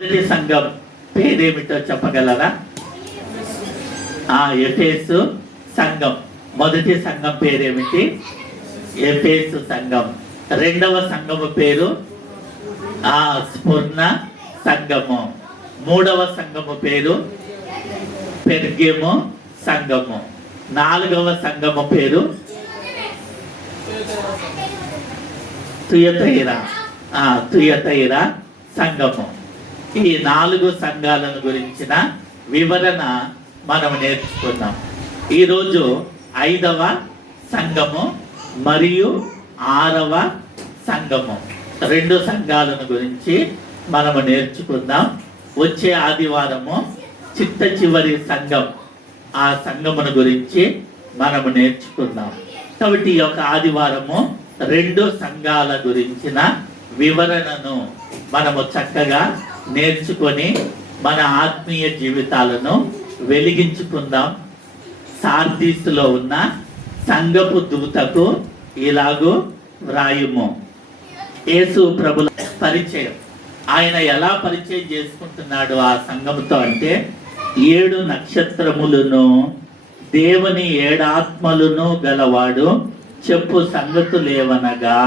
మొదటి సంఘం పేరేమిటో చెప్పగలరా? ఎఫెసు సంఘం. మొదటి సంఘం పేరేమిటి? ఎఫెసు సంఘం. రెండవ సంఘము పేరు స్ఫుర్ణ సంఘము. మూడవ సంఘము పేరు పెర్గెము సంఘము. నాలుగవ సంఘము పేరు తుయతైరా సంఘము. ఈ 4 సంఘాలను గురించిన వివరణ మనం నేర్చుకున్నాం. ఈరోజు 5వ సంఘము మరియు 6వ సంఘము, 2 సంఘాలను గురించి మనము నేర్చుకుందాం. వచ్చే ఆదివారము చిట్ట చివరి సంఘం, ఆ సంఘమును గురించి మనము నేర్చుకుందాం. కాబట్టి ఈ యొక్క ఆదివారము 2 సంఘాల గురించిన వివరణను మనము చక్కగా నేర్చుకొని మన ఆత్మీయ జీవితాలను వెలిగించుకుందాం. సార్దీసులో ఉన్న సంఘపు దూతకు ఇలాగూ వ్రాయుము. యేసు ప్రభుల పరిచయం. ఆయన ఎలా పరిచయం చేసుకుంటున్నాడు ఆ సంఘముతో అంటే, 7 నక్షత్రములను దేవుని 7 ఆత్మలను గలవాడు చెప్పు సంగతులేవనగా.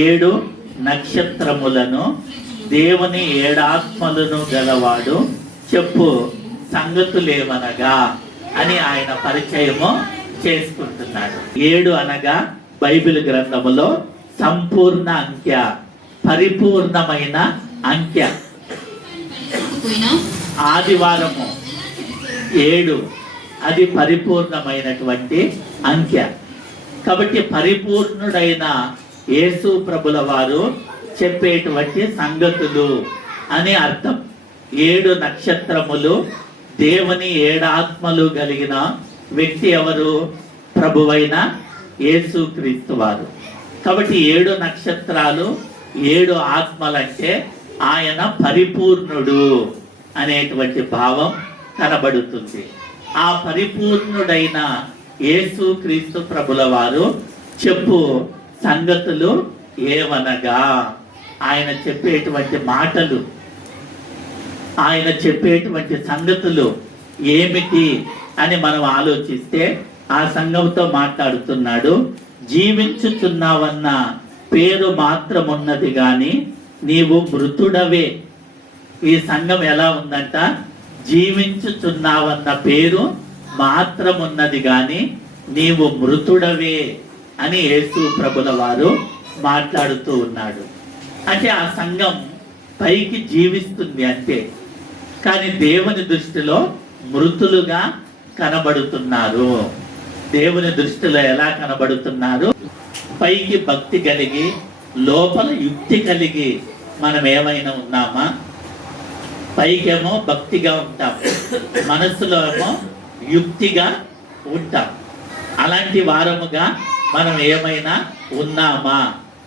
7 నక్షత్రములను దేవుని 7 ఆత్మలను గలవాడు చెప్పు సంగతులేవనగా అని ఆయన పరిచయము చేసుకుంటున్నాడు. 7 అనగా బైబిల్ గ్రంథములో సంపూర్ణ అంకె, పరిపూర్ణమైన అంకె. ఆదివారము 7 అది పరిపూర్ణమైనటువంటి అంకె. కాబట్టి పరిపూర్ణుడైన యేసు ప్రభుల వారు చెప్పేటువంటి సంగతులు అని అర్థం. 7 నక్షత్రములు దేవుని 7 ఆత్మలు కలిగిన వ్యక్తి ఎవరు? ప్రభువైన యేసు క్రీస్తు వారు. కాబట్టి 7 నక్షత్రాలు 7 ఆత్మలంటే ఆయన పరిపూర్ణుడు అనేటువంటి భావం కనబడుతుంది. ఆ పరిపూర్ణుడైన యేసు క్రీస్తు ప్రభుల వారు చెప్పు సంగతులు ఏవనగా, ఆయన చెప్పేటువంటి మాటలు, ఆయన చెప్పేటువంటి సంగతులు ఏమిటి అని మనం ఆలోచిస్తే, ఆ సంఘంతో మాట్లాడుతున్నాడు. జీవించుచున్నావన్న పేరు మాత్రమున్నది గాని నీవు మృతుడవే. ఈ సంఘం ఎలా ఉందంట? జీవించుచున్నావన్న పేరు మాత్రమున్నది గాని నీవు మృతుడవే అని యేసు ప్రభుల వారు మాట్లాడుతూ ఉన్నాడు. అంటే ఆ సంఘం పైకి జీవిస్తుంది అంతే, కానీ దేవుని దృష్టిలో మృతులుగా కనబడుతున్నారు. దేవుని దృష్టిలో ఎలా కనబడుతున్నారు? పైకి భక్తి కలిగి లోపల యుక్తి కలిగి మనం ఏమైనా ఉన్నామా? పైకేమో భక్తిగా ఉంటాం, మనస్సులో ఏమో యుక్తిగా ఉంటాం. అలాంటి వారముగా మనం ఏమైనా ఉన్నామా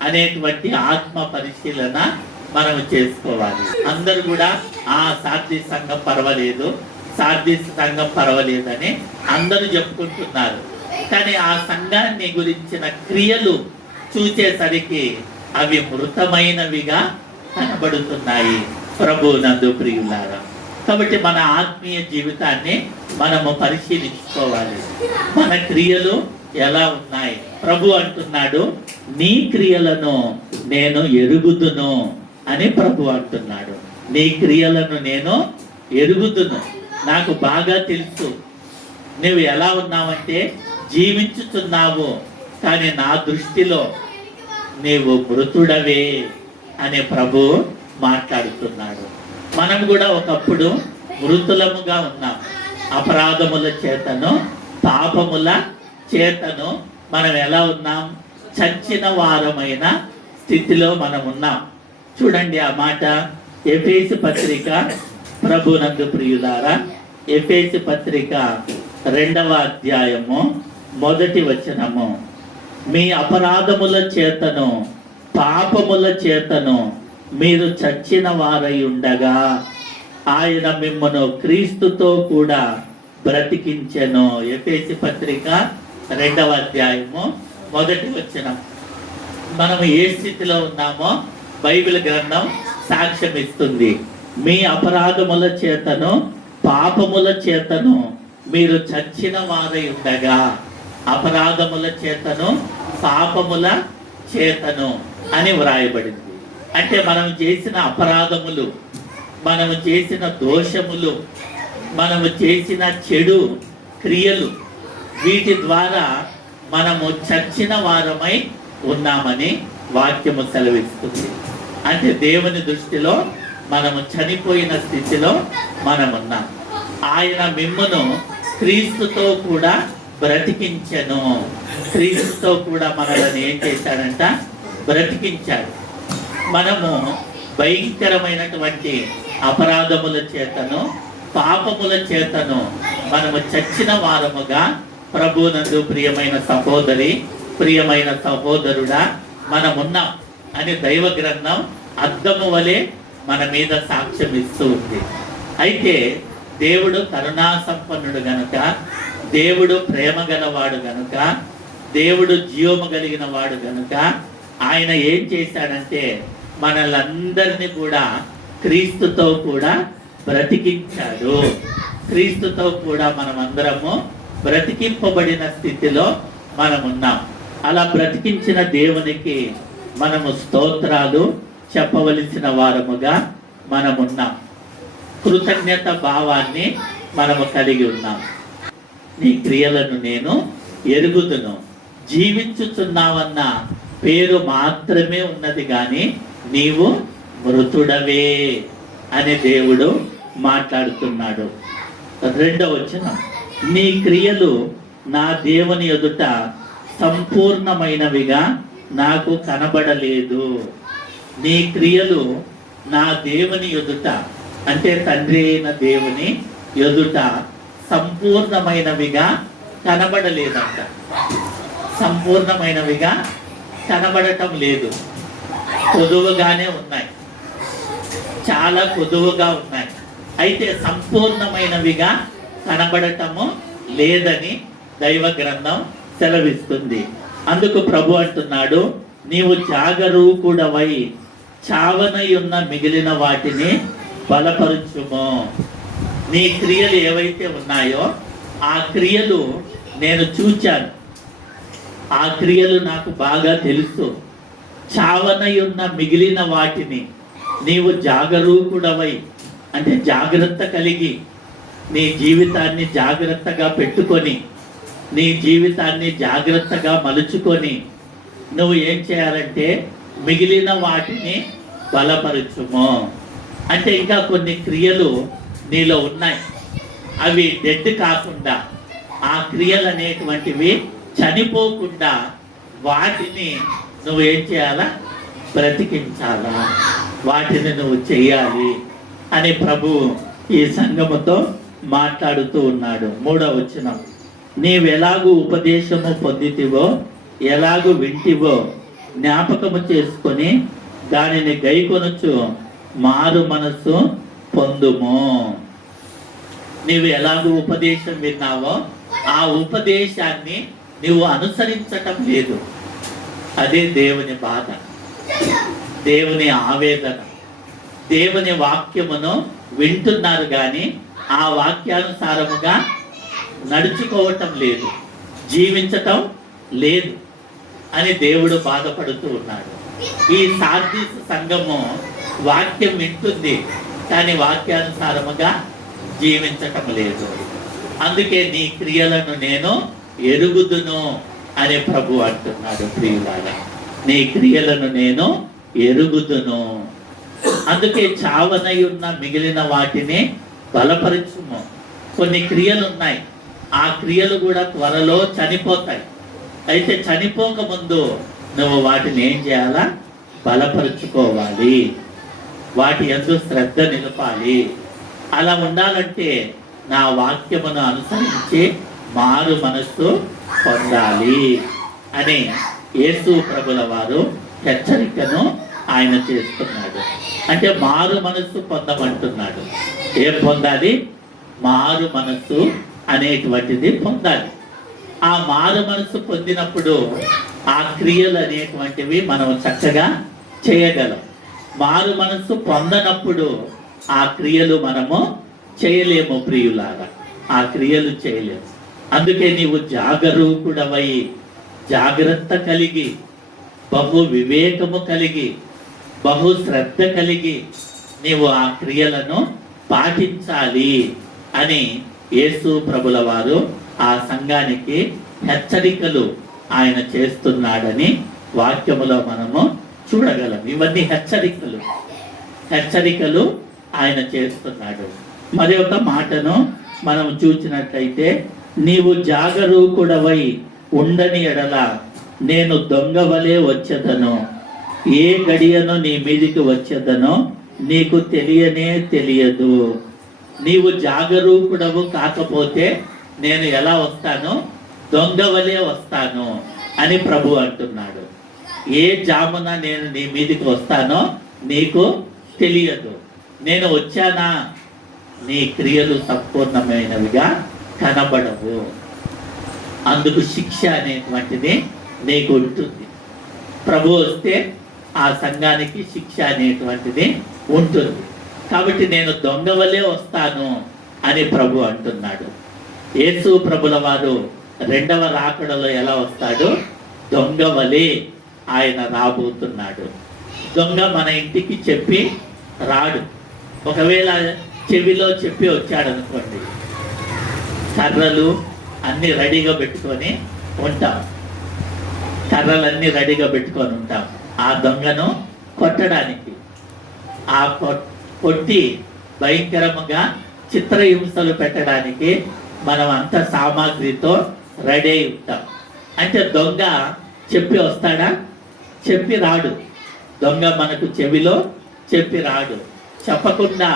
అనేటువంటి ఆత్మ పరిశీలన మనం చేసుకోవాలి. అందరూ కూడా సార్దీస్ సంఘం పర్వాలేదు, సార్దీస్ సంఘం పర్వాలేదని అందరూ చెప్పుకుంటున్నారు. కానీ ఆ సంఘాన్ని గురించిన క్రియలు చూచేసరికి అవి మృతమైనవిగా కనబడుతున్నాయి ప్రభునందు ప్రియులారా. కాబట్టి మన ఆత్మీయ జీవితాన్ని మనము పరిశీలించుకోవాలి. మన క్రియలు ఎలా ఉన్నాయి? ప్రభు అంటున్నాడు, నీ క్రియలను నేను ఎరుగుదును అని ప్రభు అంటున్నాడు. నీ క్రియలను నేను ఎరుగుదును, నాకు బాగా తెలుసు. నువ్వు ఎలా ఉన్నావంటే జీవించుతున్నావు, కానీ నా దృష్టిలో నీవు మృతుడవే అని ప్రభు మాట్లాడుతున్నాడు. మనం కూడా ఒకప్పుడు మృతులముగా ఉన్నాం. అపరాధముల చేతను పాపముల చేతను మనం ఎలా ఉన్నాం? చచ్చిన వారమైన స్థితిలో మనం ఉన్నాం. చూడండి ఆ మాట, ఎఫెసు పత్రిక, ప్రభునందు ప్రియులారా, ఎఫెసు పత్రిక 2వ అధ్యాయము 1వ వచనము. మీ అపరాధముల చేతను పాపముల చేతను మీరు చచ్చిన వారై ఉండగా ఆయన మిమ్మను క్రీస్తుతో కూడా బ్రతికించెను. ఎఫెసు పత్రిక 2వ అధ్యాయము 1వ వచనం. మనం ఏ స్థితిలో ఉన్నామో బైబిల్ గ్రంథం సాక్ష్యం ఇస్తుంది. మీ అపరాధముల చేతను పాపముల చేతను మీరు చచ్చిన వారై ఉండగా, అపరాధముల చేతను పాపముల చేతను అని వ్రాయబడింది. అంటే మనం చేసిన అపరాధములు, మనము చేసిన దోషములు, మనము చేసిన చెడు క్రియలు, వీటి ద్వారా మనము చచ్చిన వారమై ఉన్నామని వాక్యము సెలవిస్తుంది. అంటే దేవుని దృష్టిలో మనము చనిపోయిన స్థితిలో మనమున్నాం. ఆయన మిమ్మును క్రీస్తుతో కూడా బ్రతికించెను. క్రీస్తుతో కూడా మనల్ని ఏం చేశాడంట? బ్రతికించాడు. మనము భయంకరమైనటువంటి అపరాధముల చేతను పాపముల చేతను మనము చచ్చిన వారముగా ప్రభునందు ప్రియమైన సహోదరి, ప్రియమైన సహోదరుడా మనమున్నాం అని దైవ గ్రంథం అద్దము వలె మన మీద సాక్ష్యం ఇస్తూ ఉంది. అయితే దేవుడు కరుణా సంపన్నుడు గనుక, దేవుడు ప్రేమ గలవాడు గనుక, దేవుడు జీవము కలిగిన వాడు గనుక ఆయన ఏం చేశాడంటే మనలందరినీ కూడా క్రీస్తుతో కూడా బ్రతికించాడు. క్రీస్తుతో కూడా మనమందరము బ్రతికింపబడిన స్థితిలో మనమున్నాం. అలా బ్రతికించిన దేవునికి మనము స్తోత్రాలు చెప్పవలసిన వారముగా మనమున్నాం. కృతజ్ఞత భావాన్ని మనము కలిగి ఉన్నాం. నీ క్రియలను నేను ఎరుగుదును, జీవించుచున్నావన్న పేరు మాత్రమే ఉన్నది కానీ నీవు మృతుడవే అని దేవుడు మాట్లాడుతున్నాడు. 2వ వచనం, నీ క్రియలు నా దేవుని ఎదుట సంపూర్ణమైనవిగా నాకు కనబడలేదు. నీ క్రియలు నా దేవుని ఎదుట, అంటే తండ్రి అయిన దేవుని ఎదుట సంపూర్ణమైనవిగా కనబడలేదంట. సంపూర్ణమైనవిగా కనబడటం లేదు, కొదువుగానే ఉన్నాయి, చాలా కొదువుగా ఉన్నాయి. అయితే సంపూర్ణమైనవిగా కనబడటము లేదని దైవ గ్రంథం సెలవిస్తుంది. అందుకు ప్రభు అంటున్నాడు, నీవు జాగరూకుడవై చావనై ఉన్న మిగిలిన వాటిని బలపరుచుము. నీ క్రియలు ఏవైతే ఉన్నాయో ఆ క్రియలు నేను చూచాను, ఆ క్రియలు నాకు బాగా తెలుసు. చావనై ఉన్న మిగిలిన వాటిని నీవు జాగరూకుడవై, అంటే జాగ్రత్త కలిగి నీ జీవితాన్ని జాగ్రత్తగా పెట్టుకొని, నీ జీవితాన్ని జాగ్రత్తగా మలుచుకొని నువ్వు ఏం చేయాలంటే మిగిలిన వాటిని బలపరచుము. అంటే ఇంకా కొన్ని క్రియలు నీలో ఉన్నాయి, అవి డెడ్ కాకుండా, ఆ క్రియలు అనేటువంటివి చనిపోకుండా వాటిని నువ్వు ఏం చేయాలా? బ్రతికించాలా, వాటిని నువ్వు చెయ్యాలి అని ప్రభు ఈ సంఘముతో మాట్లాడుతూ ఉన్నాడు. 3వ వచనం, నీవెలాగూ ఉపదేశము పొందితివో, ఎలాగూ వింటివో జ్ఞాపకము చేసుకొని దానిని గైకొనుచు మారు మనస్సు పొందుము. నీవు ఎలాగూ ఉపదేశం విన్నావో ఆ ఉపదేశాన్ని నీవు అనుసరించటం లేదు. అదే దేవుని బాధ, దేవుని ఆవేదన. దేవుని వాక్యమును వింటున్నారు కానీ ఆ వాక్యానుసారముగా నడుచుకోవటం లేదు, జీవించటం లేదు అని దేవుడు బాధపడుతూ ఉన్నాడు. ఈ సార్దీసు సంఘము వాక్యం వింటుంది కానీ వాక్యానుసారముగా జీవించటం లేదు. అందుకే నీ క్రియలను నేను ఎరుగుదును అని ప్రభు అంటున్నాడు. ప్రియులారా, నీ క్రియలను నేను ఎరుగుదును. అందుకే చావనై ఉన్న మిగిలిన వాటిని బలపరచుము. కొన్ని క్రియలు ఉన్నాయి, ఆ క్రియలు కూడా త్వరలో చనిపోతాయి. అయితే చనిపోక ముందు నువ్వు వాటిని ఏం చేయాలా? బలపరుచుకోవాలి, వాటి యందు శ్రద్ధ నిలపాలి. అలా ఉండాలంటే నా వాక్యమును అనుసరించి మారు మనస్సు పొందాలి అని యేసు ప్రభుల వారు హెచ్చరికను ఆయన చేస్తున్నాడు. అంటే మారు మనస్సు పొందమంటున్నాడు. ఏం పొందాలి? మారు మనస్సు అనేటువంటిది పొందాలి. ఆ మారు మనస్సు పొందినప్పుడు ఆ క్రియలు అనేటువంటివి మనం చక్కగా చేయగలం. మారు మనస్సు పొందనప్పుడు ఆ క్రియలు మనము చేయలేము ప్రియులారా, ఆ క్రియలు చేయలేము. అందుకే నీవు జాగరూకుడవై, జాగ్రత్త కలిగి, బహు వివేకము కలిగి, బహు శ్రద్ధ కలిగి నీవు ఆ క్రియలను పాటించాలి అని యేసు ప్రభుల వారు ఆ సంఘానికి హెచ్చరికలు ఆయన చేస్తున్నాడని వాక్యములో మనము చూడగలం. ఇవన్నీ హెచ్చరికలు ఆయన చేస్తున్నాడు. మరి ఒక మాటను మనం చూసినట్లయితే, నీవు జాగరూకుడవై ఉండని ఎడల నేను దొంగ వలె వచ్చేదను, ఏ గడియను నీ మీదికి వచ్చేదనో నీకు తెలియదు. నీవు జాగరూకుడవు కాకపోతే నేను ఎలా వస్తాను? దొంగ వలె వస్తాను అని ప్రభు అంటున్నాడు. ఏ జామున నేను నీ మీదికి వస్తానో నీకు తెలియదు. నేను వచ్చానా, నీ క్రియలు సంపూర్ణమైనవిగా కనబడవు. అందుకు శిక్ష అనేటువంటిది నీకు ఉంటుంది. ప్రభు వస్తే ఆ సంఘానికి శిక్ష అనేటువంటిది ఉంటుంది. కాబట్టి నేను దొంగ వలె వస్తాను అని ప్రభు అంటున్నాడు. యేసు ప్రభుల వారు రెండవ రాకడలో ఎలా వస్తాడు? దొంగ వలె ఆయన రాబోతున్నాడు. దొంగ మన ఇంటికి చెప్పి రాడు. ఒకవేళ చెవిలో చెప్పి వచ్చాడు అనుకోండి, కర్రలు అన్ని రెడీగా పెట్టుకొని ఉంటాం. కర్రలన్నీ రెడీగా పెట్టుకొని ఉంటాం ఆ దొంగను కొట్టడానికి. ఆ కొట్టి భయంకరముగా చిత్రహింసలు పెట్టడానికి మనం అంత సామాగ్రితో రెడీ అయి ఉంటాం. అంటే దొంగ చెప్పి వస్తాడా? చెప్పి రాడు. దొంగ మనకు చెవిలో చెప్పి రాడు. చెప్పకుండా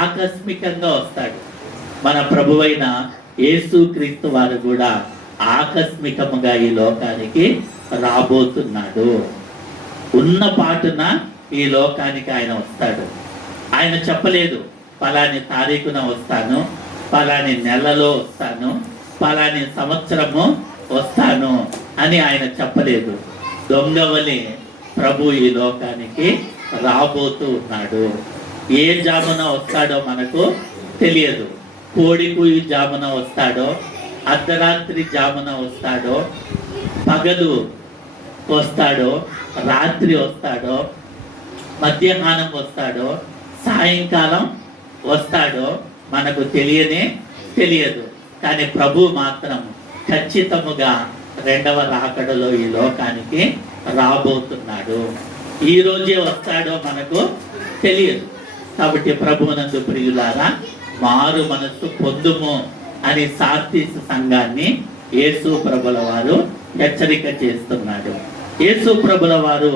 ఆకస్మికంగా వస్తాడు. మన ప్రభువైన యేసుక్రీస్తు వారు కూడా ఆకస్మికముగా ఈ లోకానికి రాబోతున్నాడు. ఉన్న పాటున ఈ లోకానికి ఆయన వస్తాడు. ఆయన చెప్పలేదు పలాని తారీఖున వస్తాను, పలాని నెలలో వస్తాను, పలాని సంవత్సరము వస్తాను అని ఆయన చెప్పలేదు. దొంగవలే ప్రభు ఈ లోకానికి రాబోతూ ఉన్నాడు. ఏ జామున వస్తాడో మనకు తెలియదు. కోడికు జామున వస్తాడో, అర్ధరాత్రి జామున వస్తాడో, పగలు వస్తాడో, రాత్రి వస్తాడో, మధ్యాహ్నం వస్తాడో, సాయంకాలం వస్తాడో మనకు తెలియదు. కానీ ప్రభు మాత్రం ఖచ్చితముగా రెండవ రాకడలో ఈ లోకానికి రాబోతున్నాడు. ఈ రోజే వస్తాడో మనకు తెలియదు. కాబట్టి ప్రభువునందు ప్రియులారా, మారు మనస్సు పొందుము అని సార్తీసు సంఘాన్ని యేసు ప్రభుల వారు హెచ్చరిక చేస్తున్నాడు. యేసు ప్రభుల వారు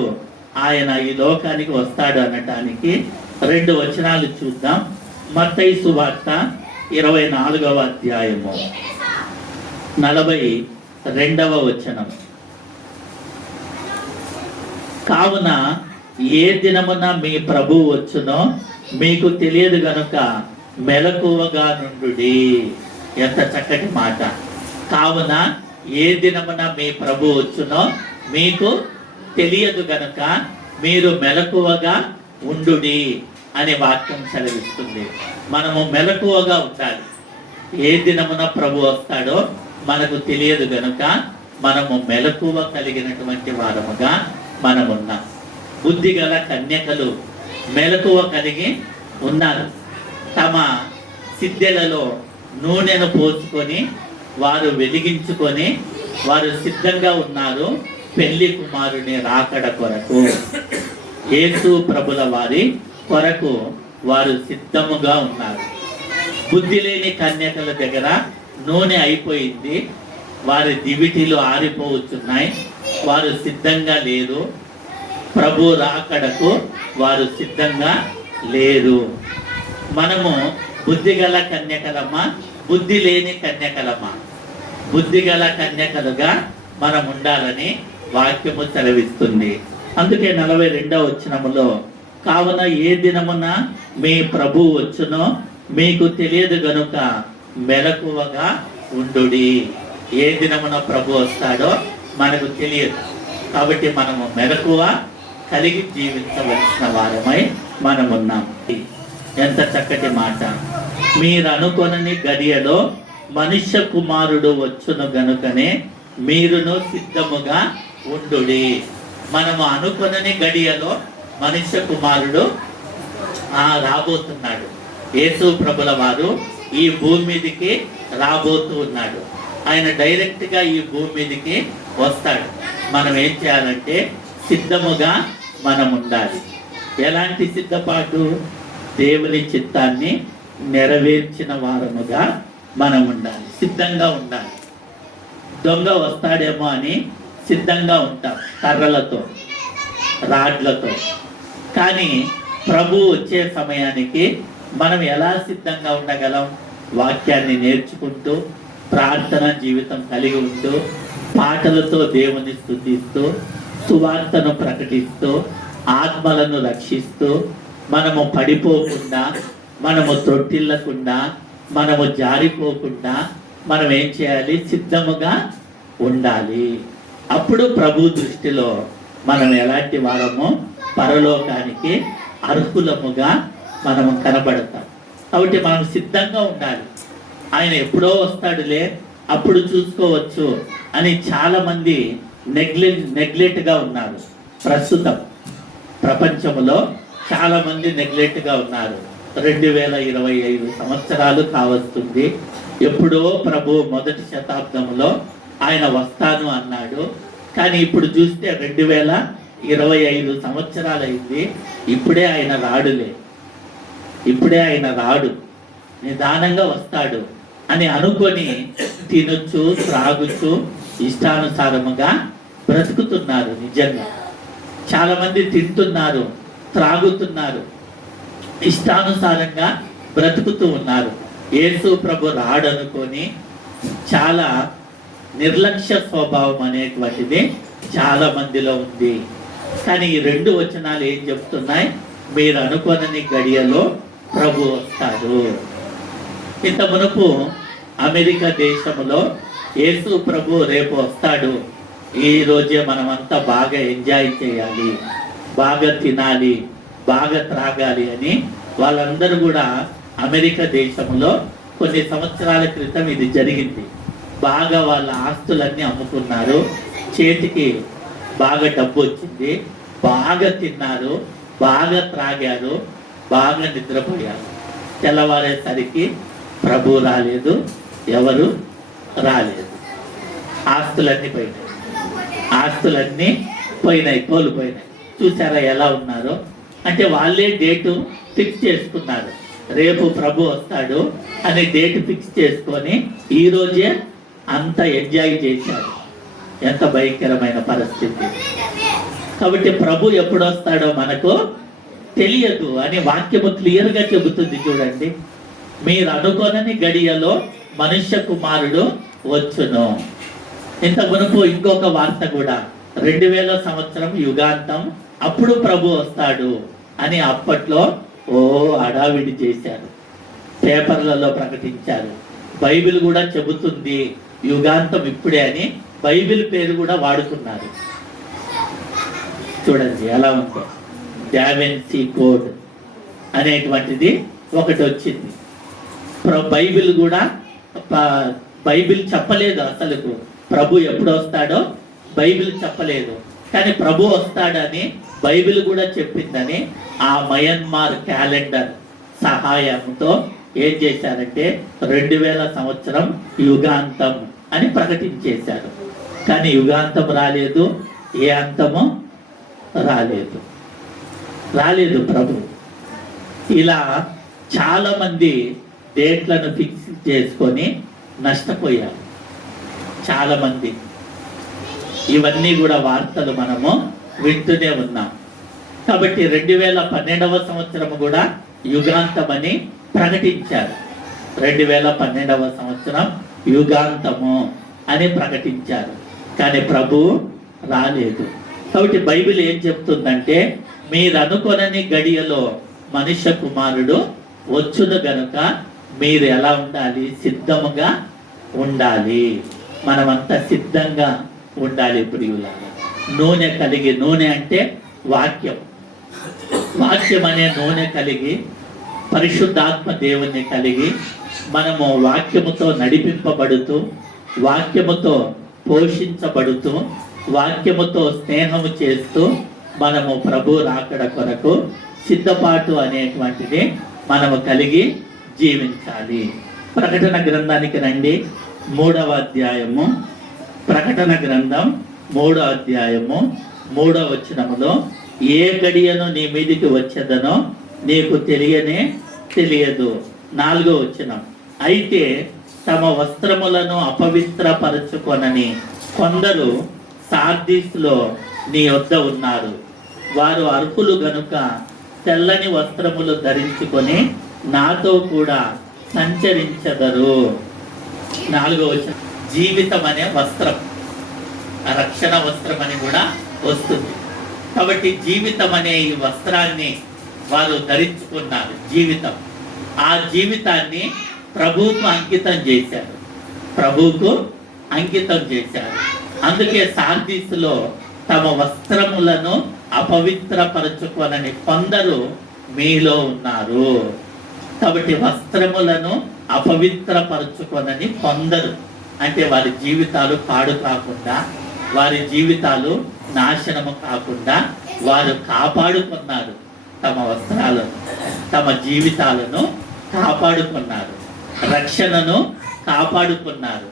ఆయన ఈ లోకానికి వస్తాడు అనటానికి 2 వచనాలు చూద్దాం. మత్తయి సువార్త 24వ అధ్యాయము 42వ వచనం. కావున ఏ దినమున మీ ప్రభు వచ్చునో మీకు తెలియదు గనుక మెలకువగా నుండుడి. ఎంత చక్కటి మాట. కావున ఏ దినమున మీ ప్రభు వచ్చునో మీకు తెలియదు గనుక మీరు మెలకువగా ఉండుడి అనే వాక్యం సెలవిస్తుంది. మనము మెలకువగా ఉండాలి. ఏ దినమున ప్రభు వస్తాడో మనకు తెలియదు గనుక మనము మెలకువ కలిగినటువంటి వారముగా మనమున్నాం. బుద్ధి గల కన్యకలు మెలకువ కలిగి ఉన్నారు. తమ సిద్ధెలలో నూనెను పోసుకొని వారు వెలిగించుకొని వారు సిద్ధంగా ఉన్నారు పెళ్లి కుమారుని రాకడ కొరకు. యేసు ప్రభుల వారి కొరకు వారు సిద్ధముగా ఉన్నారు. బుద్ధి లేని కన్యకల దగ్గర నూనె అయిపోయింది. వారి దివిటీలు ఆరిపోవచ్చున్నాయి. వారు సిద్ధంగా లేరు. ప్రభు రాకడకు వారు సిద్ధంగా లేరు. మనము బుద్ధి గల కన్యకలమా, బుద్ధి లేని కన్యకలమా? బుద్ధి గల కన్యకలుగా మనం ఉండాలని వాక్యము సెలవిస్తుంది. అందుకే 42వ వచనములో, కావున ఏ దినమున మీ ప్రభు వచ్చునో మీకు తెలియదు గనుక మెలకువగా ఉండుడి. ఏ దినమున ప్రభు వస్తాడో మనకు తెలియదు. కాబట్టి మనము మెలకువ కలిగి జీవించవలసిన వారమై మనమున్నాం. ఎంత చక్కటి మాట. మీరు అనుకొనని గడియలో మనుష్య కుమారుడు వచ్చును గనుకనే మీరును సిద్ధముగా ఉండుడి. మనము అనుకొనని గడియలో మనుష్య కుమారుడు రాబోతున్నాడు. యేసు ప్రభుల వారు ఈ భూమి మీదకి రాబోతూ ఉన్నాడు. ఆయన డైరెక్ట్ గా ఈ భూమి మీదకి వస్తాడు. మనం ఏం చేయాలంటే సిద్ధముగా మనం ఉండాలి. ఎలాంటి సిద్ధపాటు? దేవుని చిత్తాన్ని నెరవేర్చిన వారముగా మనం ఉండాలి, సిద్ధంగా ఉండాలి. దొంగ వస్తాడేమో అని సిద్ధంగా ఉంటాం, కర్రలతో, రాడ్లతో. కానీ ప్రభు వచ్చే సమయానికి మనం ఎలా సిద్ధంగా ఉండగలం? వాక్యాన్ని నేర్చుకుంటూ, ప్రార్థన జీవితం కలిగి ఉంటూ, పాటలతో దేవుని స్తుతిస్తూ, సువార్తను ప్రకటిస్తూ, ఆత్మలను రక్షిస్తూ, మనము పడిపోకుండా, మనము త్రొట్టిల్లకుండా, మనము జారిపోకుండా మనం ఏం చేయాలి? సిద్ధముగా ఉండాలి. అప్పుడు ప్రభు దృష్టిలో మనం ఎలాంటి వారమో పరలోకానికి అర్హులముగా మనము కనబడతాం. కాబట్టి మనం సిద్ధంగా ఉండాలి. ఆయన ఎప్పుడో వస్తాడులే, అప్పుడు చూసుకోవచ్చు అని చాలా మంది నెగ్లెక్ట్గా ఉన్నారు. ప్రస్తుతం ప్రపంచంలో చాలా మంది నెగ్లెక్ట్గా ఉన్నారు. 2025 సంవత్సరాలు కావస్తుంది. ఎప్పుడో ప్రభు మొదటి శతాబ్దంలో ఆయన వస్తాను అన్నాడు. కానీ ఇప్పుడు చూస్తే 2025 సంవత్సరాలు అయింది. ఇప్పుడే ఆయన రాడులే, ఇప్పుడే ఆయన రాడు, నిదానంగా వస్తాడు అని అనుకొని తినొచ్చు, త్రాగుచ్చు, ఇష్టానుసారముగా బ్రతుకుతున్నారు. నిజంగా చాలా మంది తింటున్నారు, త్రాగుతున్నారు, ఇష్టానుసారంగా బ్రతుకుతూ ఉన్నారు. యేసు ప్రభు రాడనుకొని చాలా నిర్లక్ష్య స్వభావం అనేటువంటిది చాలా మందిలో ఉంది. కానీ ఈ 2 వచనాలు ఏం చెప్తున్నాయి? మీరు అనుకోనని గడియలో ప్రభు వస్తాడు. ఇంత మునుపు అమెరికా దేశంలో యేసు ప్రభు రేపు వస్తాడు, ఈ రోజే మనమంతా బాగా ఎంజాయ్ చేయాలి, బాగా తినాలి, బాగా త్రాగాలి అని వాళ్ళందరూ కూడా అమెరికా దేశంలో కొన్ని సంవత్సరాల క్రితం ఇది జరిగింది. బాగా వాళ్ళ ఆస్తులన్నీ అమ్ముకున్నారు, చేతికి బాగా డబ్బు వచ్చింది, బాగా తిన్నారు, బాగా త్రాగారు, బాగా నిద్రపోయారు. తెల్లవారేసరికి ప్రభు రాలేదు, ఎవరు రాలేదు. ఆస్తులన్నీ పోయినాయి, ఆస్తులన్నీ పోయినాయి, కోల్పోయినాయి. చూసారా ఎలా ఉన్నారో? అంటే వాళ్ళే డేటు ఫిక్స్ చేసుకున్నారు, రేపు ప్రభు వస్తాడు అని డేట్ ఫిక్స్ చేసుకొని ఈ రోజే అంత ఎంజాయ్ చేశారు. ఎంత భయంకరమైన పరిస్థితి. కాబట్టి ప్రభు ఎప్పుడు వస్తాడో మనకు తెలియదు అని వాక్యము క్లియర్గా చెబుతుంది. చూడండి, మీరు అనుకోనని గడియలో మనుష్య కుమారుడు వచ్చును. ఇంత మునుపు ఇంకొక వార్త కూడా 2000 సంవత్సరం యుగాంతం, అప్పుడు ప్రభు వస్తాడు అని అప్పట్లో హడావిడి చేశారు, పేపర్లలో ప్రకటించారు. బైబిల్ కూడా చెబుతుంది యుగాంతం ఇప్పుడే అని, బైబిల్ పేరు కూడా వాడుకున్నారు. చూడండి ఎలా ఉందో. డావెన్సీ కోడ్ అనేటువంటిది ఒకటి వచ్చింది. బైబిల్ కూడా, బైబిల్ చెప్పలేదు అసలు ప్రభు ఎప్పుడు వస్తాడో బైబిల్ చెప్పలేదు. కానీ ప్రభు వస్తాడని బైబిల్ కూడా చెప్పిందని ఆ మయన్మార్ క్యాలెండర్ సహాయంతో ఏం చేశారంటే 2000 సంవత్సరం యుగాంతం అని ప్రకటించేశారు. కానీ యుగాంతం రాలేదు, ఏ అంతమో రాలేదు ప్రభు. ఇలా చాలా మంది డేట్లను ఫిక్స్ చేసుకొని నష్టపోయారు చాలా మంది. ఇవన్నీ కూడా వార్తలు మనము వింటూనే ఉన్నాం. కాబట్టి 2012వ సంవత్సరం కూడా యుగాంతమని ప్రకటించారు. 2012వ సంవత్సరం యుగాంతము అని ప్రకటించారు. కానీ ప్రభు రాలేదు. కాబట్టి బైబిల్ ఏం చెప్తుందంటే, మీరు అనుకొనని గడియలో మనుష్య కుమారుడు వచ్చును గనుక మీరు ఎలా ఉండాలి? సిద్ధముగా ఉండాలి. మనమంతా సిద్ధంగా ఉండాలి ప్రియులారా. నూనె కలిగి, నూనె అంటే వాక్యం. వాక్యం అనే నూనె కలిగి, పరిశుద్ధాత్మ దేవుణ్ణి కలిగి మనము వాక్యముతో నడిపింపబడుతూ, వాక్యముతో పోషించబడుతూ, వాక్యముతో స్నేహము చేస్తూ మనము ప్రభు రాకడ కొరకు సిద్ధపాటు అనేటువంటిది మనము కలిగి జీవించాలి. ప్రకటన గ్రంథానికి రండి, 3వ అధ్యాయము. ప్రకటన గ్రంథం 3వ అధ్యాయము 3వ వచనములో, ఏ గడియను నీ మీదికి వచ్చేదనో నీకు తెలియదు. 4వ వచనం, అయితే తమ వస్త్రములను అపవిత్రపరచుకొనని కొందరు సార్దీస్లో నీ వద్ద ఉన్నారు. వారు అర్హులు గనుక తెల్లని వస్త్రములు ధరించుకొని నాతో కూడా సంచరించెదరు. 4వ వచనం, జీవితం అనే వస్త్రం, రక్షణ వస్త్రం అని కూడా వస్తుంది. కాబట్టి జీవితం అనే ఈ వస్త్రాన్ని వారు ధరించుకున్నారు. జీవితం, ఆ జీవితాన్ని ప్రభువుకు అంకితం చేశారు. ప్రభువుకు అంకితం చేశారు. అందుకే సార్దీసులో తమ వస్త్రములను అపవిత్రపరచుకొనని కొందరు మీలో ఉన్నారు. కాబట్టి వస్త్రములను అపవిత్రపరచుకొనని కొందరు అంటే వారి జీవితాలు పాడు కాకుండా, వారి జీవితాలు నాశనము కాకుండా వారు కాపాడుకున్నారు. తమ వస్త్రాలను, తమ జీవితాలను కాపాడుకున్నారు, రక్షణను కాపాడుకున్నారు.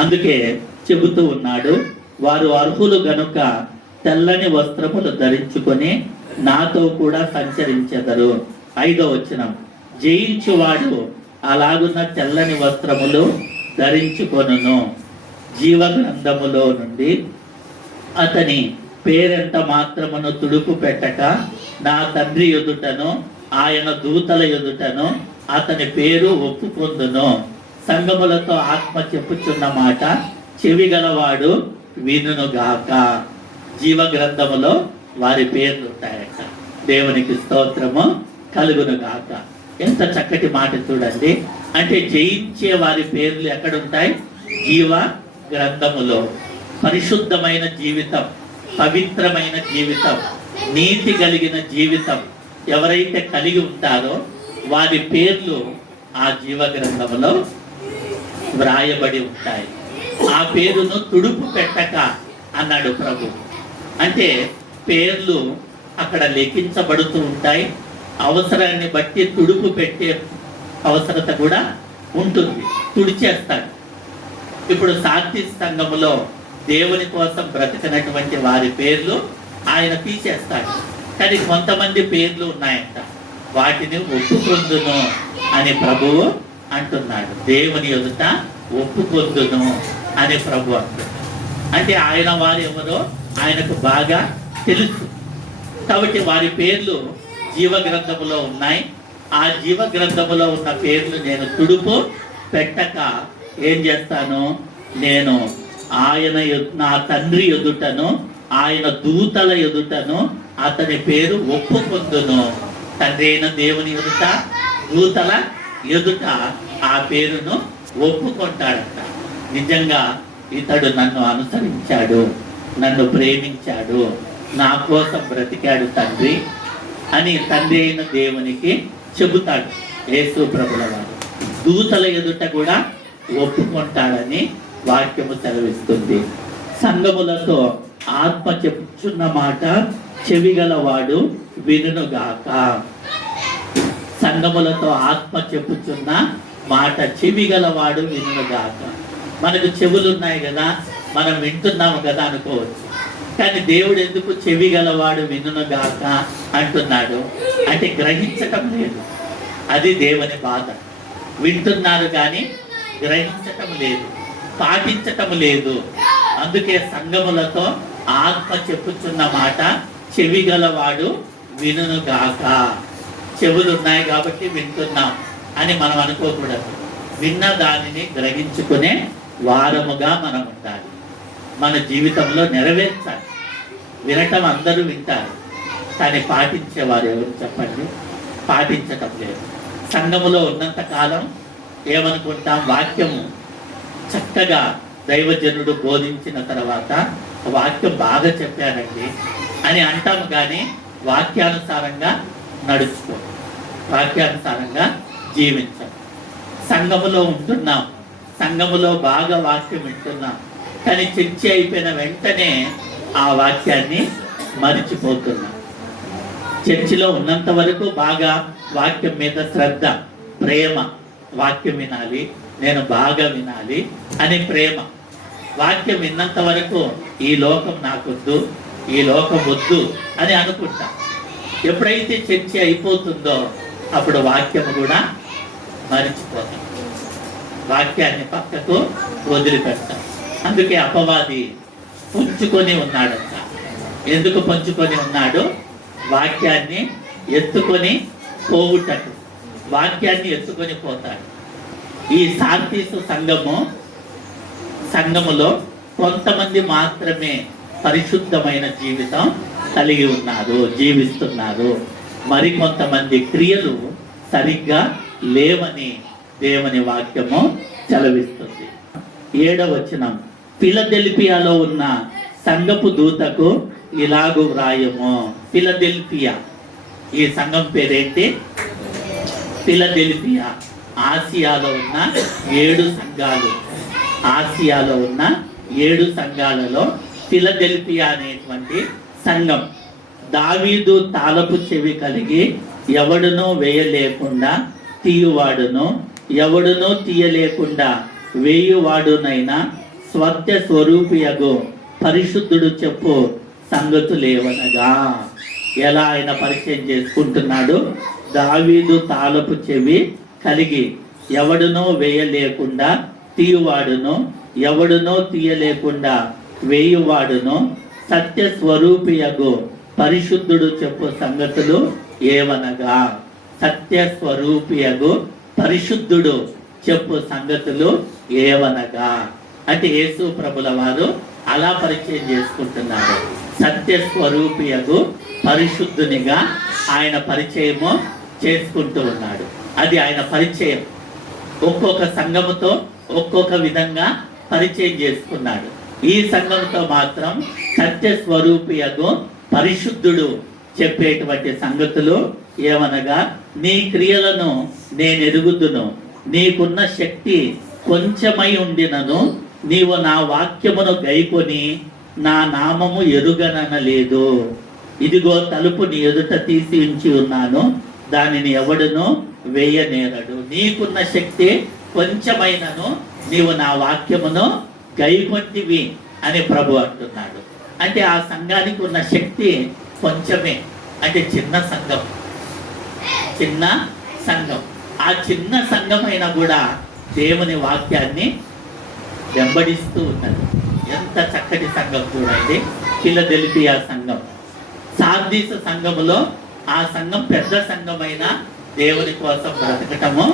అందుకే చెబుతూ ఉన్నాడు, వారు అర్హులు గనుక తెల్లని వస్త్రములు ధరించుకొని నాతో కూడా సంచరించెదరు. 5వ వచనం, జయించువాడు అలాగున్న తెల్లని వస్త్రములు ధరించుకొనును. జీవ గ్రంథములో నుండి అతని పేరెంత మాత్రమును తుడుపు పెట్టక నా తండ్రి ఎదుటను ఆయన దూతల ఎదుటను అతని పేరు ఒప్పుకొందును. సంగములతో ఆత్మ చెప్పుచున్న మాట చెవిగలవాడు వినుగాక. జీవ గ్రంథములో వారి పేర్లు ఉంటాయట. దేవునికి స్తోత్రము కలుగును గాక. ఎంత చక్కటి మాట చూడండి. అంటే జయించే వారి పేర్లు ఎక్కడుంటాయి? జీవ గ్రంథములో. పరిశుద్ధమైన జీవితం, పవిత్రమైన జీవితం, నీతి కలిగిన జీవితం ఎవరైతే కలిగి ఉంటారో వారి పేర్లు ఆ జీవ గ్రంథములో వ్రాయబడి ఉంటాయి. ఆ పేరును తుడుపు పెట్టక అన్నాడు ప్రభు. అంటే పేర్లు అక్కడ లెక్కించబడుతూ ఉంటాయి. అవసరాన్ని బట్టి తుడుపు పెట్టే అవసరత కూడా ఉంటుంది. తుడిచేస్తాడు. ఇప్పుడు సార్దీస్ సంఘములో దేవుని కోసం బ్రతికినటువంటి వారి పేర్లు ఆయన తీసేస్తాడు. కానీ కొంతమంది పేర్లు ఉన్నాయంట, వాటిని ఒప్పుకొందును అని ప్రభువు అంటున్నాడు. దేవుని ఎదుట ఒప్పుకొందును అని ప్రభు అంటున్నాడు. అంటే ఆయన వారు ఎవరో ఆయనకు బాగా తెలుసు. కాబట్టి వారి పేర్లు జీవ గ్రంథములో ఉన్నాయి. ఆ జీవ గ్రంథములో ఉన్న పేర్లు నేను తుడుపు పెట్టక ఏం చేస్తాను? నేను ఆయన నా తండ్రి ఎదుటను ఆయన దూతల ఎదుటను అతని పేరు ఒప్పుకొందును. తండ్రి అయిన దేవుని ఎదుట, దూతల ఎదుట ఆ పేరును ఒప్పుకుంటాడంట. నిజంగా ఇతడు నన్ను అనుసరించాడు, నన్ను ప్రేమించాడు, నా కోసం బ్రతికాడు తండ్రి అని తండ్రి అయిన దేవునికి చెబుతాడు యేసు ప్రభుల వారు. దూతల ఎదుట కూడా ఒప్పుకుంటాడని వాక్యము సెలవిస్తుంది. సంఘములతో ఆత్మ చెప్పుచున్న మాట చెవిగలవాడు వినుగాక. సంఘములతో ఆత్మ చెప్పుచున్న మాట చెవిగలవాడు వినుగాక. మనకు చెవులు ఉన్నాయి కదా, మనం వింటున్నాము కదా అనుకోవచ్చు. కానీ దేవుడు ఎందుకు చెవిగలవాడు వినుగాక అంటున్నాడు అంటే గ్రహించటం లేదు. అది దేవుని బాధ. వింటున్నారు కానీ గ్రహించటం లేదు, పాటించటం లేదు. అందుకే సంఘములతో ఆత్మ చెప్పుచున్న మాట చెవిగలవాడు వినుగాక. చెవులు ఉన్నాయి కాబట్టి వింటున్నాం అని మనం అనుకోకూడదు. విన్న దానిని గ్రహించుకునే వారముగా మనం ఉండాలి. మన జీవితంలో నెరవేర్చాలి. వినటం అందరూ వింటారు, కానీ పాటించేవారు ఎవరు చెప్పండి? పాటించటం లేదు. సంఘములో ఉన్నంత కాలం ఏమనుకుంటాం? వాక్యము చక్కగా దైవజనుడు బోధించిన తర్వాత వాక్యం బాగా చెప్పారండి, అని అంటాము, కానీ వాక్యానుసారంగా నడుచుకో, వాక్యానుసారంగా జీవించాం. సంఘములో ఉంటున్నాం, సంఘములో బాగా వాక్యం వింటున్నాం, కానీ చర్చ అయిపోయిన వెంటనే ఆ వాక్యాన్ని మరిచిపోతున్నాం. చర్చిలో ఉన్నంత వరకు బాగా వాక్యం మీద శ్రద్ధ, ప్రేమ, వాక్యం వినాలి, నేను బాగా వినాలి అని ప్రేమ. వాక్యం విన్నంత వరకు ఈ లోకం నాకొద్దు, ఈ లోకం వద్దు అని అనుకుంటా. ఎప్పుడైతే చర్చ అయిపోతుందో అప్పుడు వాక్యం కూడా మరిచిపోతాం, వాక్యాన్ని పక్కకు వదిలిపెడతాం. అందుకే అపవాది పుంజుకొని ఉన్నాడంట. ఎందుకు పంచుకొని ఉన్నాడు? వాక్యాన్ని ఎత్తుకొని పోవుటకు, వాక్యాన్ని ఎత్తుకొని పోతాడు. ఈ సార్దీసు సంఘములో కొంతమంది మాత్రమే పరిశుద్ధమైన జీవితం కలిగి ఉన్నారు, జీవిస్తున్నారు. మరి కొంతమంది క్రియలు సరిగ్గా లేవని దేవుని వాక్యము సెలవిస్తుంది. 7వ వచనం, ఫిలదెల్ఫియాలో ఉన్న సంఘపు దూతకు ఇలాగు వ్రాయము. ఫిలదెల్ఫియా, ఈ సంఘం పేరేంటి? ఫిలదెల్ఫియా. ఆసియాలో ఉన్న 7 సంఘాలు, ఆసియాలో ఉన్న 7 సంఘాలలో ఫిలదెల్ఫియా అనేటువంటి సంఘం. దావీదు తాళపు చెవి కలిగి ఎవడునో వేయలేకుండా తీయువాడును, ఎవడునో తీయలేకుండా వేయువాడునైనా స్వత్య స్వరూపియగు పరిశుద్ధుడు చెప్పు సంగతులేవనగా. ఎలా ఆయన పరిచయం చేసుకుంటున్నాడు? దావీదు తాళపు చెవి కలిగి ఎవడునో వేయలేకుండా తీయువాడును, ఎవడునో తీయలేకుండా వేయువాడును సత్య స్వరూపియగు పరిశుద్ధుడు చెప్పు సంగతులు ఏవనగా. సత్య స్వరూపియగు పరిశుద్ధుడు చెప్పు సంగతులు ఏవనగా అంటే యేసు ప్రభుల వారు అలా పరిచయం చేసుకుంటున్నారు. సత్య స్వరూపియగు పరిశుద్ధునిగా ఆయన పరిచయము చేసుకుంటూ ఉన్నాడు. అది ఆయన పరిచయం. ఒక్కొక్క సంఘముతో ఒక్కొక్క విధంగా పరిచయం చేసుకున్నాడు. ఈ సంఘంతో మాత్రం సత్య స్వరూపియగు పరిశుద్ధుడు చెప్పేటువంటి సంగతులు ఏమనగా, నీ క్రియలను నేను ఎరుగుదును, నీకున్న శక్తి కొంచెమై ఉండినను నీవు నా వాక్యమును గైకొని నా నామము ఎరుగననలేదు. ఇదిగో తలుపు నీ ఎదుట తీసి ఉంచి ఉన్నాను, దానిని ఎవడును వేయనేరడు. నీకున్న శక్తి కొంచెమైనను నీవు నా వాక్యమును గైకొంటివి అని ప్రభు అంటున్నాడు. అంటే ఆ సంఘానికి ఉన్న శక్తి కొంచెమే, అంటే చిన్న సంఘం, చిన్న సంఘం. ఆ చిన్న సంఘమైనా కూడా దేవుని వాక్యాన్ని వెంబడిస్తూ ఉన్నది. ఎంత చక్కటి సంఘం చూడండి, ఫిలదెల్ఫియా సంఘం. సార్దీసు సంఘములో ఆ సంఘం పెద్ద సంఘమైన దేవుని కోసం బ్రతకటము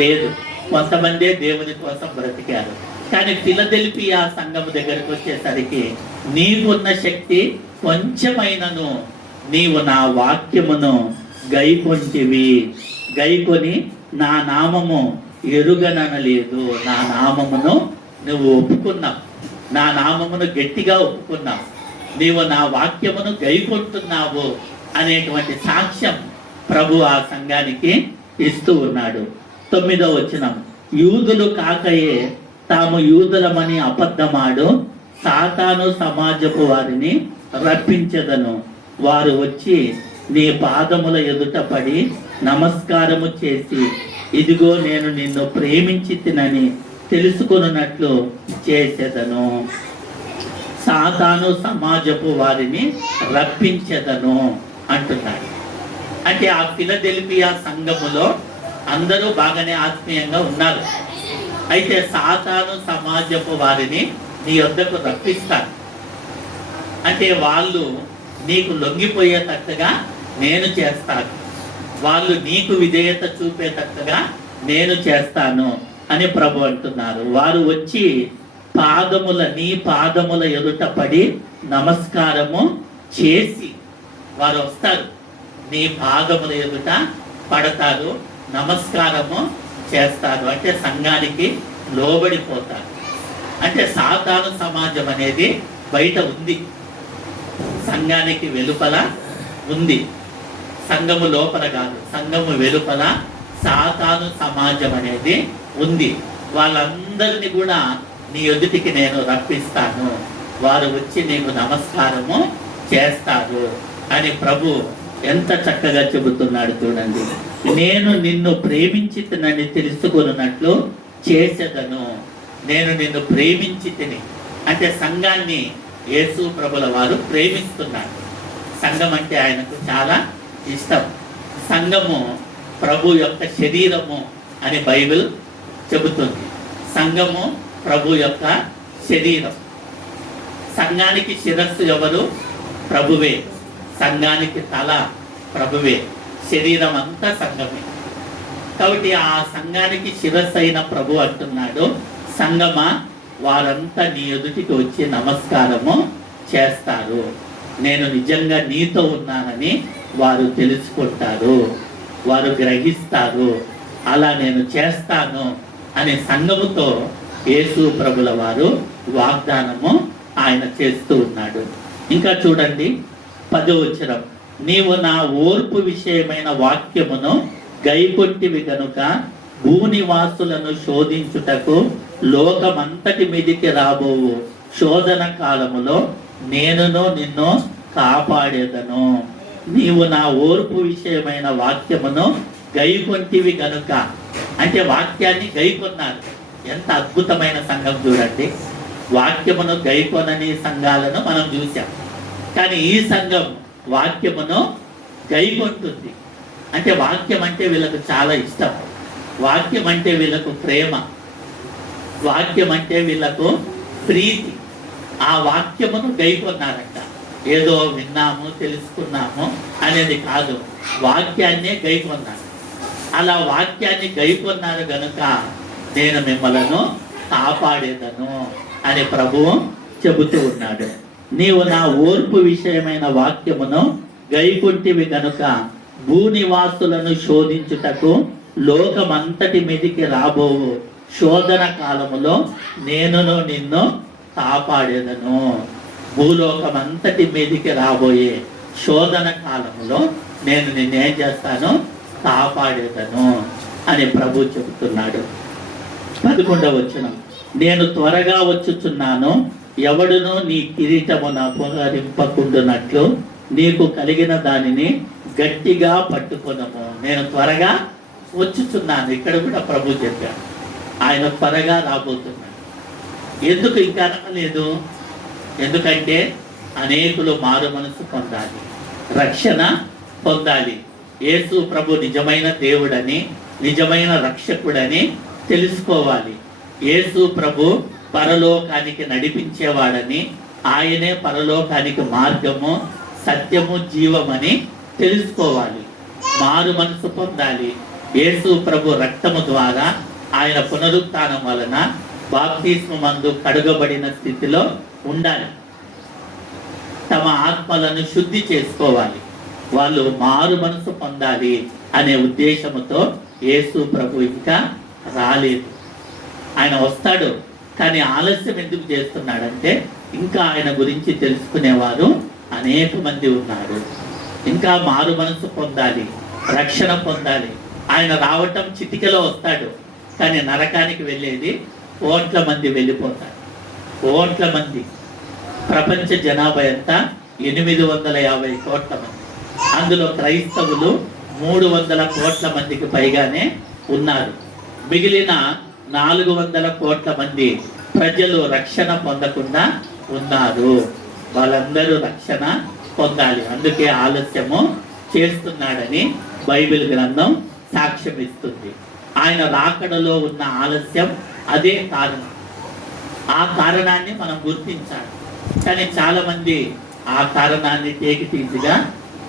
లేదు, కొంతమందే దేవుని కోసం బ్రతికారు. కానీ ఫిలదెల్ఫియా సంఘము దగ్గరకు వచ్చేసరికి నీకున్న శక్తి కొంచెమైనను నీవు నా వాక్యమును గైకొంటివి, గైకొని నా నామము ఎరుగననలేదు. నా నామమును నువ్వు ఒప్పుకున్నావు, నా నామమును గట్టిగా ఒప్పుకున్నావు, నీవు నా వాక్యమును గైకొంటున్నావు అనేటువంటి సాక్ష్యం ప్రభు ఆ సంఘానికి ఇస్తూ ఉన్నాడు. 9వ వచనం, యూదులు కాకయే తాము యూదులమని అబద్ధమాడు సాతాను సమాజపు వారిని రప్పించదను. వారు వచ్చి నీ పాదముల ఎదుట పడి నమస్కారము చేసి, ఇదిగో నేను నిన్ను ప్రేమించి తినని తెలుసుకున్నట్లు చేసేదను. సాతాను సమాజపు వారిని రప్పించెదను అంటున్నాడు. అంటే ఆ ఫిలదెల్ఫియా సంఘములో అందరూ బాగానే ఆత్మీయంగా ఉన్నారు. అయితే సాతాను సమాజపు వారిని నీ వద్దకు రప్పిస్తాను. అంటే వాళ్ళు నీకు లొంగిపోయేటట్టుగా నేను చేస్తాను, వాళ్ళు నీకు విధేయత చూపేటట్టుగా నేను చేస్తాను అని ప్రభు అంటున్నారు. వారు వచ్చి నీ పాదముల ఎదుట పడి నమస్కారము చేసి, వారు వస్తారు, నీ పాదముల ఎదుట పడతారు, నమస్కారము చేస్తారు. అంటే సంఘానికి లోబడిపోతారు. అంటే సాతాను సమాజం అనేది బయట ఉంది, సంఘానికి వెలుపల ఉంది, సంఘము లోపల కాదు, సంఘము వెలుపల సాతాను సమాజం అనేది ఉంది. వాళ్ళందరినీ కూడా నీ ఎదుటికి నేను రప్పిస్తాను, వారు వచ్చి నీకు నమస్కారము చేస్తారు అని ప్రభు ఎంత చక్కగా చెబుతున్నాడు చూడండి. నేను నిన్ను ప్రేమించితినని తెలుసుకున్నట్లు చేసేదను. నేను నిన్ను ప్రేమించి తిని అంటే సంఘాన్ని యేసు ప్రభుల వారు ప్రేమిస్తున్నారు. సంఘం అంటే ఆయనకు చాలా ఇష్టం. సంఘము ప్రభు యొక్క శరీరము అని బైబిల్ చెబుతుంది. సంఘము ప్రభు యొక్క శరీరం. సంఘానికి శిరస్సు ఎవరు? ప్రభువే. సంఘానికి తల ప్రభువే. శరీరం అంతా సంఘమే. కాబట్టి ఆ సంఘానికి శిరస్సు అయిన ప్రభు అంటున్నాడు, సంఘమా వారంతా నీ ఎదుటికి వచ్చి నమస్కారము చేస్తారు. నేను నిజంగా నీతో ఉన్నానని వారు తెలుసుకుంటారు, వారు గ్రహిస్తారు. అలా నేను చేస్తాను అనే సంఘముతో యేసు ప్రభుల వారు వాగ్దానము ఆయన చేస్తూ ఉన్నాడు. ఇంకా చూడండి 10వ వచనం, నీవు నా ఓర్పు విషయమైన వాక్యమును గైకొంటివి గనుక భూనివాసులను శోధించుటకు లోకమంతటి మీదికి రాబోవు శోధన కాలములో నేనును నిన్ను కాపాడేదను. నీవు నా ఓర్పు విషయమైన వాక్యమును గైకొంటివి గనుక అంటే వాక్యాన్ని గైకొన్నారు. ఎంత అద్భుతమైన సంఘం చూడండి. వాక్యమును గైకొనని సంఘాలను మనం చూసాం, కానీ ఈ సంఘం వాక్యమును గైకొంటుంది. అంటే వాక్యం అంటే వీళ్ళకు చాలా ఇష్టం, వాక్యం అంటే వీళ్ళకు ప్రేమ, వాక్యం అంటే వీళ్ళకు ప్రీతి. ఆ వాక్యమును గైకొన్నారంట. ఏదో విన్నాము తెలుసుకున్నాము అనేది కాదు, వాక్యాన్నే గైకొన్నారు. అలా వాక్యాన్ని గైకొన్నారు గనుక నేను మిమ్మలను కాపాడేదను అని ప్రభువు చెబుతూ ఉన్నాడు. నీవు నా ఓర్పు విషయమైన వాక్యమును గైకొంటివి గనుక భూనివాసులను శోధించుటకు లోకమంతటి మీదికి రాబోవు శోధన కాలములో నేనును నిన్ను కాపాడేదను. భూలోకమంతటి మీదికి రాబోయే శోధన కాలములో నేను నిన్నేం చేస్తాను? కాపాడేదను అని ప్రభు చెబుతున్నాడు. 11వ వచనం, నేను త్వరగా వచ్చుచున్నాను, ఎవడును నీ కిరీటమున అపహరింపకుండునట్లు నీకు కలిగిన దానిని గట్టిగా పట్టుకొనము. నేను త్వరగా వచ్చుచున్నాను. ఇక్కడ కూడా ప్రభు చెప్పాడు, ఆయన త్వరగా రాబోతున్నాడు. ఎందుకు ఇంకా రాలేదు? ఎందుకంటే అనేకులు మారు మనసు పొందాలి, రక్షణ పొందాలి. యేసు ప్రభు నిజమైన దేవుడని, నిజమైన రక్షకుడని తెలుసుకోవాలి. యేసు ప్రభు పరలోకానికి నడిపించేవాడని, ఆయనే పరలోకానికి మార్గము, సత్యము, జీవమని తెలుసుకోవాలి. మారు మనసు పొందాలి. యేసు ప్రభు రక్తము ద్వారా, ఆయన పునరుత్థానం వలన బాప్తిస్మమందు కడుగబడిన స్థితిలో ఉండాలి. తమ ఆత్మలను శుద్ధి చేసుకోవాలి. వాళ్ళు మారు మనసు పొందాలి అనే ఉద్దేశముతో యేసు ప్రభు ఇంకా రాలేదు. ఆయన వస్తాడు, కానీ ఆలస్యం ఎందుకు చేస్తున్నాడంటే ఇంకా ఆయన గురించి తెలుసుకునేవారు అనేక మంది ఉన్నారు. ఇంకా మారు మనసు పొందాలి, రక్షణ పొందాలి. ఆయన రావటం చిటికెలో వస్తాడు, కానీ నరకానికి వెళ్ళేది కోట్ల మంది వెళ్ళిపోతారు. కోట్ల మంది. ప్రపంచ జనాభా ఎంత? 850 కోట్ల మంది. అందులో క్రైస్తవులు 300 కోట్ల మందికి పైగానే ఉన్నారు. మిగిలిన 400 కోట్ల మంది ప్రజలు రక్షణ పొందకుండా ఉన్నారు. వాళ్ళందరూ రక్షణ పొందాలి, అందుకే ఆలస్యము చేస్తున్నాడని బైబిల్ గ్రంథం సాక్ష్యం ఇస్తుంది. ఆయన రాకడలో ఉన్న ఆలస్యం అదే కారణం. ఆ కారణాన్ని మనం గుర్తించాలి. కానీ చాలా మంది ఆ కారణాన్ని టేకిటీజీగా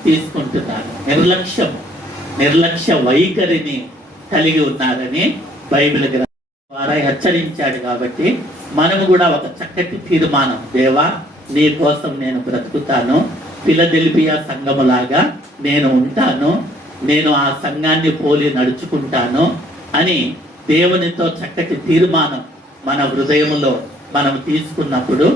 తీసుకుంటున్నారు. నిర్లక్ష్య వైఖరిని కలిగి ఉన్నారని బైబిల్ గ్రంథం ద్వారా హెచ్చరించాడు. కాబట్టి మనము కూడా ఒక చక్కటి తీర్మానం, దేవా నీ కోసం నేను బ్రతుకుతాను, ఫిలదెల్ఫియా సంఘములాగా నేను ఉంటాను, నేను ఆ సంఘాన్ని పోలి నడుచుకుంటాను అని దేవునితో చక్కటి తీర్మానం మన హృదయంలో మనం తీసుకున్నప్పుడు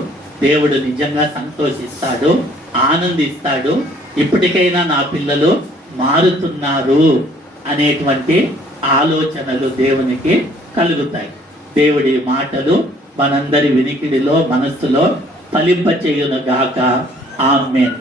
దేవుడు నిజంగా సంతోషిస్తాడు, ఆనందిస్తాడు. ఇప్పటికైనా నా పిల్లలు మారుతున్నారు అనేటువంటి ఆలోచనలు దేవునికి కలుగుతాయి. దేవుడి మాటలు మనందరి వినికిడిలో, మనస్సులో ఫలింపచేయును గాక. ఆమేన్.